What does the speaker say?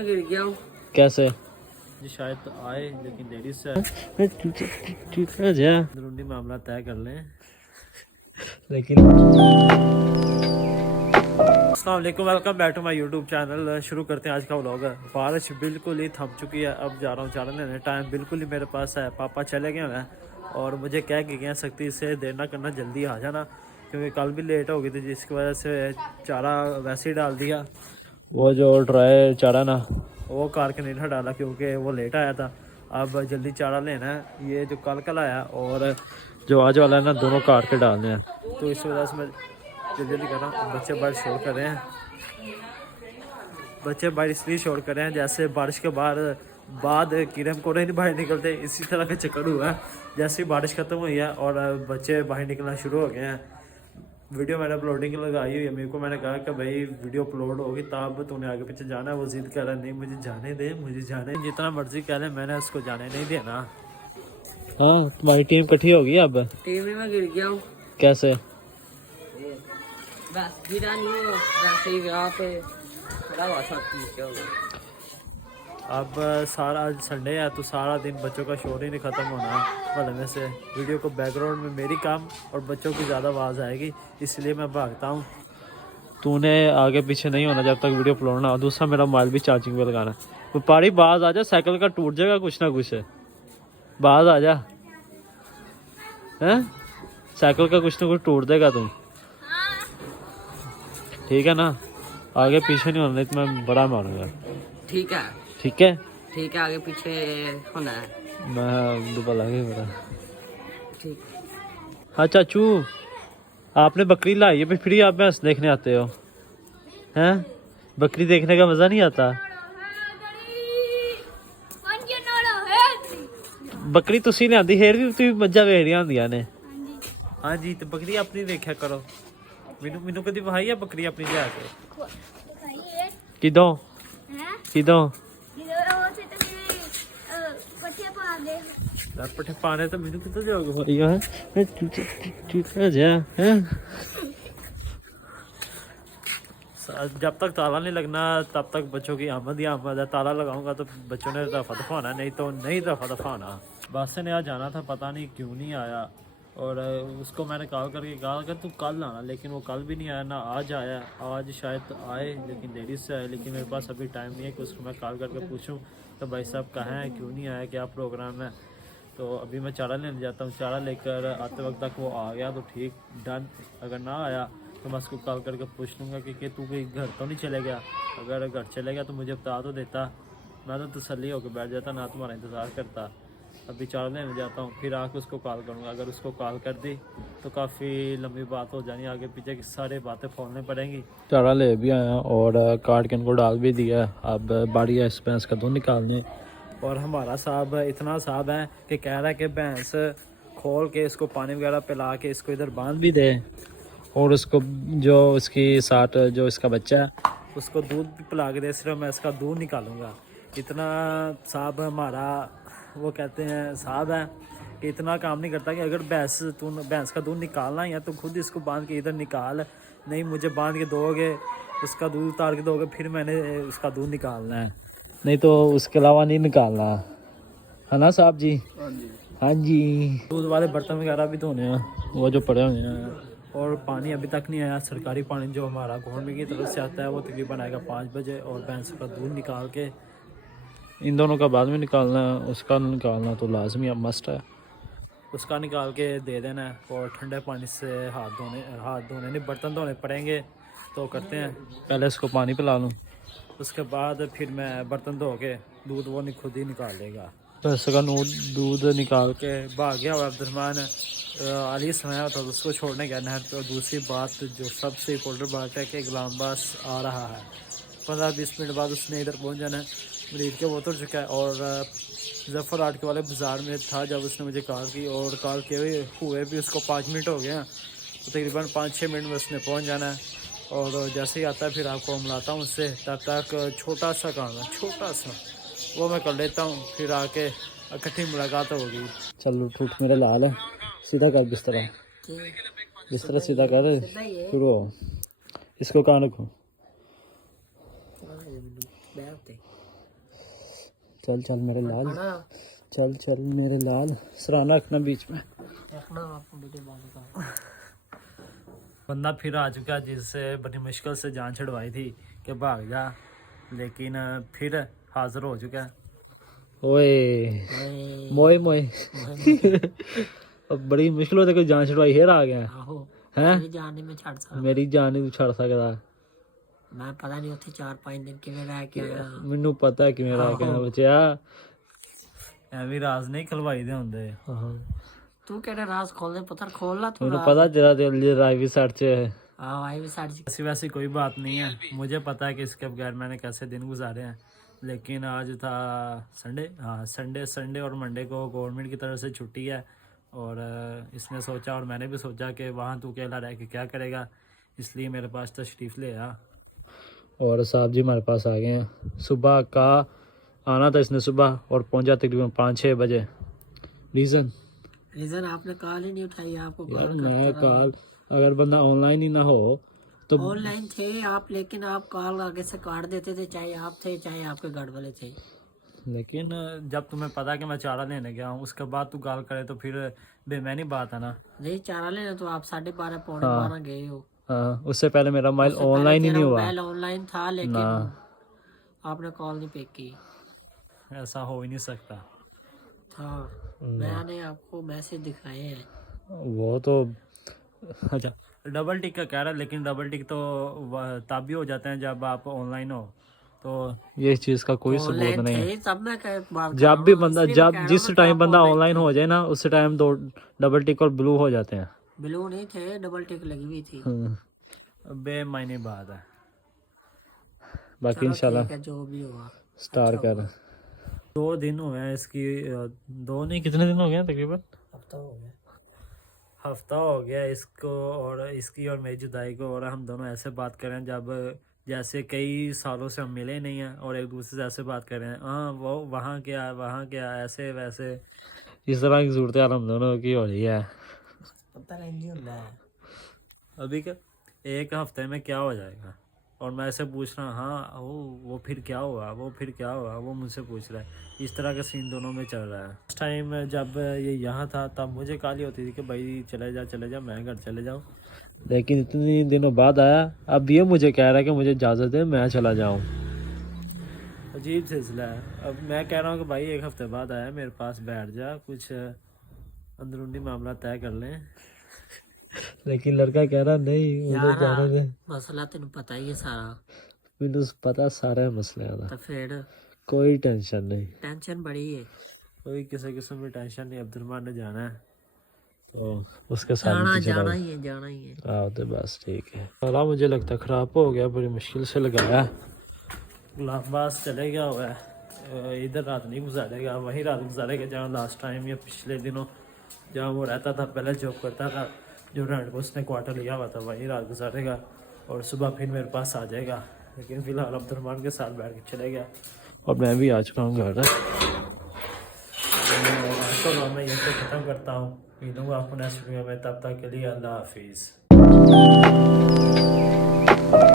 गिर गया हूँ। कैसे जी शायद तो आए लेकिन लेडीज से अंदरूनी मामला तय कर लें। लेकिन अस्सलाम वालेकुम, welcome back to my YouTube channel. शुरू करते हैं आज का व्लॉग। बारिश बिल्कुल ही थम चुकी है, अब जा रहा हूँ चारा लेने। टाइम बिल्कुल ही मेरे पास है, पापा चले गए हैं और मुझे कह के गए सख्ती से देर ना करना, जल्दी आ जाना, क्योंकि कल भी लेट हो गई थी जिसकी वजह से चारा वैसे ही डाल दिया। वो जो ड्राई चारा ना, वो कार के नहीं डाला क्योंकि वो लेट आया था। अब जल्दी चारा लेना है। ये जो कल आया और जो आज वाला है ना, दोनों काट के डालने हैं। तो इस वजह से मैं जल्दी कर रहा हूँ। बच्चे बाहर शोर कर रहे हैं, बच्चे बाहर इसलिए शोर कर रहे हैं जैसे बारिश के बाद कीड़े मकोड़े नहीं बाहर निकलते, इसी तरह का चक्कर हुआ है। जैसे ही बारिश ख़त्म हुई है और बच्चे बाहर निकलना शुरू हो गए हैं। वीडियो मैंने अपलोडिंग लगाई हुई है। मेरे को मैंने कहा कि भाई वीडियो अपलोड होगी तब तूने आगे पीछे जाना है। वो जिद कर रहा है, नहीं मुझे जाने दे, मुझे जाने, जितना मर्जी कह ले, मैंने उसको जाने नहीं देना। हाँ, तुम्हारी टीम इकट्ठी होगी अब। टीम में मैं गिर गया हूँ। कैसे? बस गिरा नहीं हो, वैसे ही यहाँ पे खड़ा हुआ था नीचे हो गया। अब सारा संडे है तो सारा दिन बच्चों का शोर ही नहीं ख़त्म होना भले में से। वीडियो को बैकग्राउंड में मेरी काम और बच्चों की ज़्यादा आवाज़ आएगी, इसलिए मैं भागता हूँ। तूने आगे पीछे नहीं होना जब तक वीडियो अपलोड ना हो। दूसरा, मेरा मोबाइल भी चार्जिंग पे लगाना। व्यापारी बाज आ जा, साइकिल का टूट जाएगा कुछ ना कुछ है। बाज आ जा, हैं? साइकिल का कुछ ना कुछ टूट देगा तुम, ठीक है ना? आगे पीछे नहीं होना, नहीं तो मैं बड़ा मारूंगा। ठीक है, ठीक है, ठीक है, आगे पीछे होना है। मैं दुबला लगे बड़ा। ठीक। हाँ चाचू, आपने बकरी लाई है, फिर आप भैंस देखने आते हो हैं? बकरी देखने का मज़ा नहीं आता? बकरी तुसी नहीं आती, हेर भी तुम मज्जा वेखदियां होंदियां ने। हाँ जी, तो बकरी अपनी देखा करो। मैनू कभी वहाई है बकरी अपनी लिया के? किदों किदों? पट्ठे पाने तो मैनू कितों जाओगे? जब तक ताला नहीं लगना तब तक बच्चों की आमद ही आमद है। ताला लगाऊंगा तो बच्चों ने दफा दफाना, नहीं तो नहीं दफा दफाना। बस ने आज जाना था, पता नहीं क्यों नहीं आया। और उसको मैंने कॉल करके कहा कि तू कल आना, लेकिन वो कल भी नहीं आया, ना आज आया। आज शायद तो आए लेकिन लेडीज से आए, लेकिन मेरे पास अभी टाइम नहीं है कि उसको मैं कॉल करके पूछूं तो भाई साहब कहाँ हैं, क्यों नहीं आया, क्या प्रोग्राम है। तो अभी मैं चारा लेने जाता हूँ। चारा लेकर आते वक्त तक वो आ गया तो ठीक, डन। अगर ना आया तो मैं उसको कॉल करके पूछ लूँगा कि तू कहीं घर तो नहीं चले गया। अगर घर चले गया तो मुझे बता तो देता, मैं तो तसल्ली होकर बैठ जाता, ना तुम्हारा इंतज़ार करता। अभी चारा लेने जाता हूँ, फिर आके उसको कॉल करूँगा। अगर उसको कॉल कर दी तो काफ़ी लंबी बात हो जानी, आगे पीछे की सारी बातें खोलनी पड़ेंगी। चारा ले भी आया और काट के इनको डाल भी दिया। अब बारी है इस भैंस का दूध निकालने। और हमारा साहब इतना साहब है कि कह रहा है कि भैंस खोल के इसको पानी वगैरह पिला के इसको इधर बांध भी दे, और उसको जो उसकी साथ जो इसका बच्चा है उसको दूध भी पिला के दे, सिर्फ मैं इसका दूध निकालूंगा। इतना साहब हमारा, वो कहते हैं साहब है कि इतना काम नहीं करता कि अगर भैंस का दूध निकालना ही है तो खुद इसको बांध के इधर निकाल, नहीं मुझे बांध के दोगे, उसका दूध उतार के दोगे, फिर मैंने उसका दूध निकालना है, नहीं तो उसके अलावा नहीं निकालना, है ना साहब जी? हाँ जी, हाँ जी। दूध वाले बर्तन वगैरह भी धोने हैं, वो जो पड़े हुए हैं। और पानी अभी तक नहीं आया। सरकारी पानी जो हमारा गवर्नमेंट की तरफ से आता है वो तकरीबन आएगा 5 बजे। और भैंस का दूध निकाल के, इन दोनों का बाद में निकालना है, उसका निकालना तो लाजमी अब मस्ट है। उसका निकाल के दे देना है। और ठंडे पानी से हाथ धोने नहीं, बर्तन धोने पड़ेंगे तो करते हैं। पहले इसको पानी पिला लूँ, उसके बाद फिर मैं बर्तन धो के दूध वो खुद ही निकाल लेगा। भैंस का दूध निकाल के के भाग गया हुआ अब्दुलरहमान अली सुनाया होता तो उसको छोड़ने गया नहर पे। और दूसरी बात जो सबसे इम्पोर्टेंट बात है कि गुलाम बास आ रहा है। 15-20 मिनट बाद उसने इधर पहुंच जाना है। मरीज के वो उतर चुका है और जफ़र आट के वाले बाज़ार में था जब उसने मुझे कॉल की, और कॉल किए हुए भी उसको 5 मिनट हो गए हैं। तो तकरीबन 5-6 मिनट में उसने पहुँच जाना है। और जैसे ही आता है फिर आपको मिलाता हूँ उससे। तब तक छोटा सा काम है, छोटा सा, वो मैं कर लेता हूँ, फिर आके इकट्ठी मुलाकात होगी। चल उठ मेरे लाल है, सीधा कर बिस्तरा, बिस्तरा सीधा कर, शुरू हो। इसको कहाँ रखो? चल चल मेरे लाल, चल चल मेरे लाल, सराहना रखना बीच में। बंदा फिर आ चुका जिससे बड़ी मुश्किल से जान छुड़वाई थी कि भाग जा, लेकिन फिर हाजिर हो चुका है। ओए मोए मोए अब बड़ी मुश्किल होती कोई जान छुड़वाई फिर आ गया है। मेरी जान नहीं मैं छड़ सकदा, मेरी जान नहीं तू छड़ सकदा। मैं पता नहीं उत्थे 4-5 दिन किवें रह के आया। मैनू पता कि मेरा कहना बच्चा ਐਵੇਂ ਰਾਜ਼ ਨਹੀਂ ਖਲਵਾਈ ਦੇ ਹੁੰਦੇ। तू केड़े राज खोलने पुत्र खोल ला तू। मैनू पता तेरा दिल राइवी साइड से है। हां आई भी साइड ऐसी वैसी कोई बात नहीं है, मुझे पता है कि इसके बगैर मैंने कैसे दिन गुजारे हैं। लेकिन आज था संडे, हाँ संडे और मंडे को गवर्नमेंट की तरफ से छुट्टी है, और इसने सोचा और मैंने भी सोचा कि वहाँ तू अकेला रह के क्या करेगा, इसलिए मेरे पास तशरीफ़ ले आया। और साहब जी हमारे पास आ गए हैं। सुबह का आना था इसने सुबह, और पहुंचा तकरीबन 5-6 बजे। रीजन आपने कॉल ही नहीं उठाई। आपको यार मैं कॉल, अगर बंदा ऑनलाइन ही ना हो तो ऑनलाइन थे आप, लेकिन आप कॉल आगे से काट देते थे, चाहे आप थे चाहे आपके घर वाले थे। लेकिन जब तुम्हें पता कि मैं चारा लेने गया हूँ उसके बाद तू कॉल करे तो फिर बेमैनी बात है ना। नहीं चारा लेने तो आप 12:30-12 गए हो। हाँ, उससे पहले मेरा मोबाइल ऑनलाइन ही नहीं हुआ। मोबाइल ऑनलाइन था लेकिन आपने कॉल नहीं पिक की। ऐसा हो ही नहीं सकता था, मैंने आपको मैसेज दिखाए हैं। वो तो अच्छा डबल टिक का कह रहा है, लेकिन डबल टिक तो तब भी हो जाते हैं जब आप ऑनलाइन हो। तो ये चीज़ का कोई सबूत नहीं है। तब मैं जब भी बंदा, जब जिस टाइम बंदा ऑनलाइन हो जाए ना उस टाइम 2 डबल टिक और ब्लू हो जाते हैं। ब्लू नहीं थे, डबल टिक लगी हुई थी। बेमायने बात है। बाकी इंशाल्लाह जो भी हुआ स्टार कर। 2 दिन हुए हैं इसकी, 2 नहीं कितने दिन हो गए हैं तकरीबन, हफ्ता हो गया इसको और इसकी और मेरी जुदाई को। और हम दोनों ऐसे बात कर रहे हैं जब जैसे कई सालों से हम मिले नहीं हैं, और एक दूसरे से ऐसे बात कर रहे हैं, हाँ वो वहाँ क्या ऐसे वैसे। इस तरह की सूरत हाल हम दोनों की हो रही है। पता नहीं होता है अभी क्या 1 हफ्ते में क्या हो जाएगा, और मैं ऐसे पूछ रहा हूँ हाँ वो फिर क्या हुआ, वो मुझसे पूछ रहा है। इस तरह का सीन दोनों में चल रहा है। उस टाइम जब ये यहाँ था तब मुझे काली होती थी कि भाई चले जा मैं घर चले जाऊँ, लेकिन इतने दिनों बाद आया, अब ये मुझे कह रहा है कि मुझे इजाज़त दे मैं चला जाऊँ। अजीब सिलसिला है। अब मैं कह रहा हूँ कि भाई 1 हफ्ते बाद आया मेरे पास, बैठ जा कुछ अंदरूनी मामला तय कर लें। लेकिन लड़का कह रहा नहीं मुझे जाने दे। मसला तेन पता ही है सारा। मैनू पता सारे मसले का, तो फिर कोई टेंशन नहीं। टेंशन बड़ी है, कोई किसी किस्म की टेंशन नहीं। अब्दुलरहमान ने जाना है तो उसके साथ जाना ही है। हाँ तो बस ठीक है। वाला मुझे लगता ख़राब हो गया, बड़ी मुश्किल से लगाया। गुलामबाज चले गया हुआ है, इधर रात नहीं गुजारेगा, वहीं रात गुजारेगा जहाँ लास्ट टाइम या पिछले दिनों जहाँ वो रहता था, पहले जॉब करता था, जो रेंट को उसने क्वार्टर लिया हुआ था वहीं रात गुजारेगा, और सुबह फिर मेरे पास आ जाएगा। लेकिन फ़िलहाल अब्दुलरहमान के साथ बैठ के चले गया, और मैं भी आ चुका हूँ घर। तो मैं यहीं से ख़त्म करता हूँ। मिलूँगा आपको नेक्स्ट वीडियो में, तब तक के लिए अल्लाह हाफिज़।